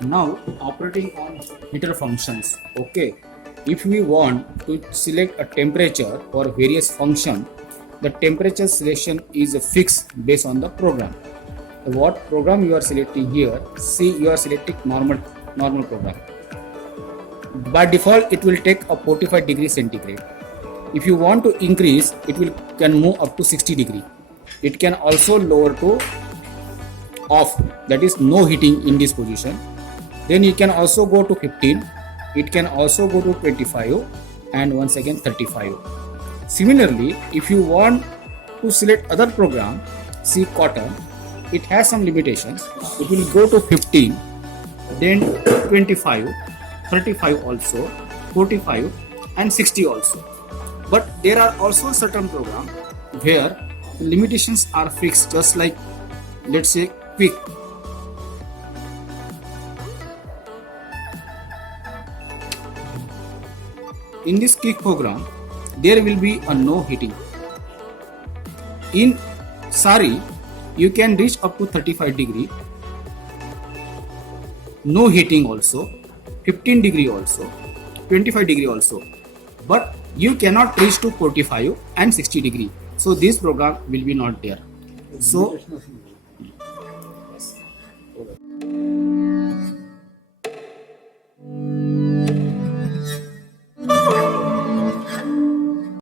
Now operating on heater functions. Okay, if we want to select a temperature for various function, the temperature selection is fixed based on the program. What program you are selecting here? See, you are selecting normal program. By default it will take a 45 degree centigrade. If you want to increase, it will can move up to 60 degree. It can also lower to off, that is no heating in this position. Then you can also go to 15, it can also go to 25 and once again 35. Similarly, if you want to select other program, see cotton, it has some limitations. It will go to 15, then 25, 35 also, 45 and 60 also. But there are also certain programs where limitations are fixed, just like let's say quick. In this quick program, there will be a no heating. In sari, you can reach up to 35 degree, no heating also, 15 degree also, 25 degree also, but you cannot reach to 45 and 60 degree. So this program will be not there. So